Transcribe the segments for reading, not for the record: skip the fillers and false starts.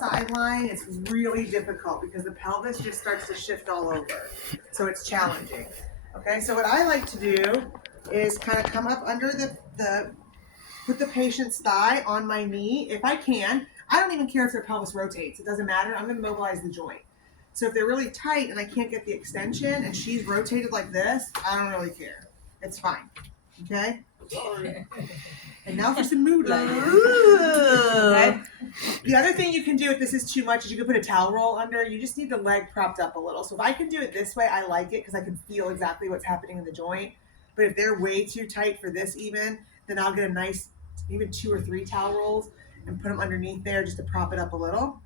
sideline, it's really difficult because the pelvis just starts to shift all over. So it's challenging. Okay, so what I like to do is kind of come up under put the patient's thigh on my knee if I can. I don't even care if their pelvis rotates. It doesn't matter. I'm going to mobilize the joint. So if they're really tight and I can't get the extension and she's rotated like this, I don't really care. It's fine. Okay? Sorry. And now for some mood lighting. Okay? The other thing you can do if this is too much is you can put a towel roll under. You just need the leg propped up a little. So if I can do it this way, I like it because I can feel exactly what's happening in the joint. But if they're way too tight for this even, then I'll get a nice, even 2 or 3 towel rolls and put them underneath there just to prop it up a little.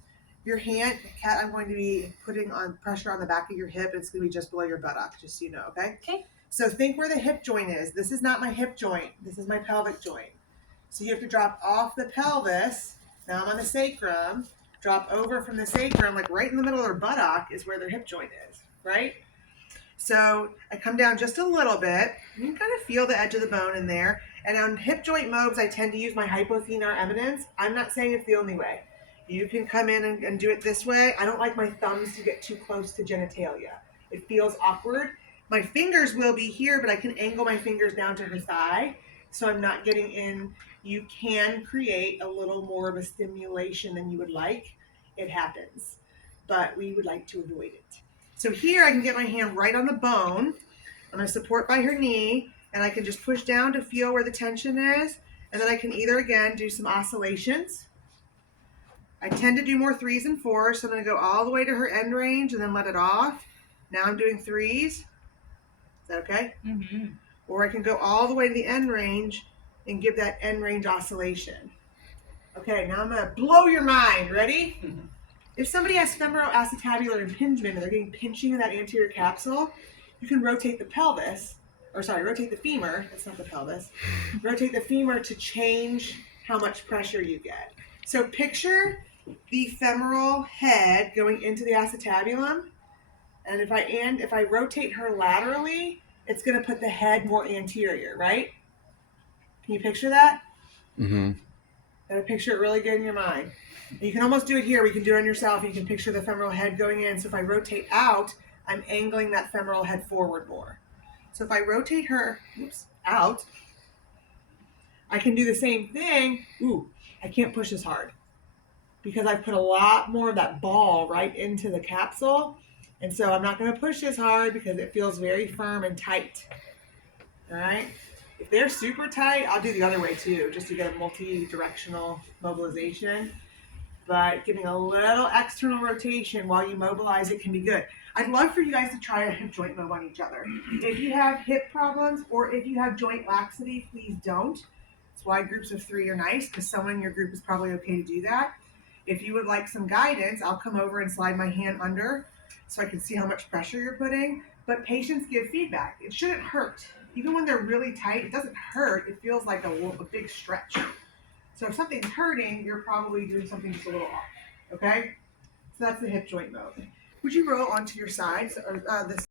Your hand, Kat, I'm going to be putting on pressure on the back of your hip. It's going to be just below your buttock, just so you know, okay? Okay. So think where the hip joint is. This is not my hip joint. This is my pelvic joint. So you have to drop off the pelvis. Now I'm on the sacrum. Drop over from the sacrum, like right in the middle of their buttock is where their hip joint is, right? So I come down just a little bit. You can kind of feel the edge of the bone in there. And on hip joint mobs, I tend to use my hypothenar eminence. I'm not saying it's the only way. You can come in and do it this way. I don't like my thumbs to get too close to genitalia. It feels awkward. My fingers will be here, but I can angle my fingers down to her thigh, so I'm not getting in. You can create a little more of a stimulation than you would like. It happens, but we would like to avoid it. So here I can get my hand right on the bone. I'm going to support by her knee, and I can just push down to feel where the tension is, and then I can either, again, do some oscillations. I tend to do more 3s and 4s, so I'm going to go all the way to her end range and then let it off. Now I'm doing 3s. Is that okay? Mm-hmm. Or I can go all the way to the end range and give that end range oscillation. Okay, now I'm going to blow your mind. Ready? If somebody has femoroacetabular impingement and they're getting pinching in that anterior capsule, you can rotate the pelvis, rotate the femur. That's not the pelvis. Rotate the femur to change how much pressure you get. So picture the femoral head going into the acetabulum, and if I rotate her laterally, it's going to put the head more anterior, right? Can you picture that? Mm-hmm. Gotta picture it really good in your mind. And you can almost do it here. We can do it on yourself. You can picture the femoral head going in. So if I rotate out, I'm angling that femoral head forward more. So if I rotate her out, I can do the same thing. Ooh, I can't push as hard because I've put a lot more of that ball right into the capsule. And so I'm not going to push as hard because it feels very firm and tight. All right. If they're super tight, I'll do the other way too, just to get a multi-directional mobilization. But giving a little external rotation while you mobilize it can be good. I'd love for you guys to try a hip joint move on each other. If you have hip problems or if you have joint laxity, please don't. That's why groups of 3 are nice, because someone in your group is probably okay to do that. If you would like some guidance, I'll come over and slide my hand under so I can see how much pressure you're putting. But patients give feedback. It shouldn't hurt. Even when they're really tight, it doesn't hurt. It feels like a big stretch. So if something's hurting, you're probably doing something just a little off. Okay? So that's the hip joint mode. Would you roll onto your sides or this?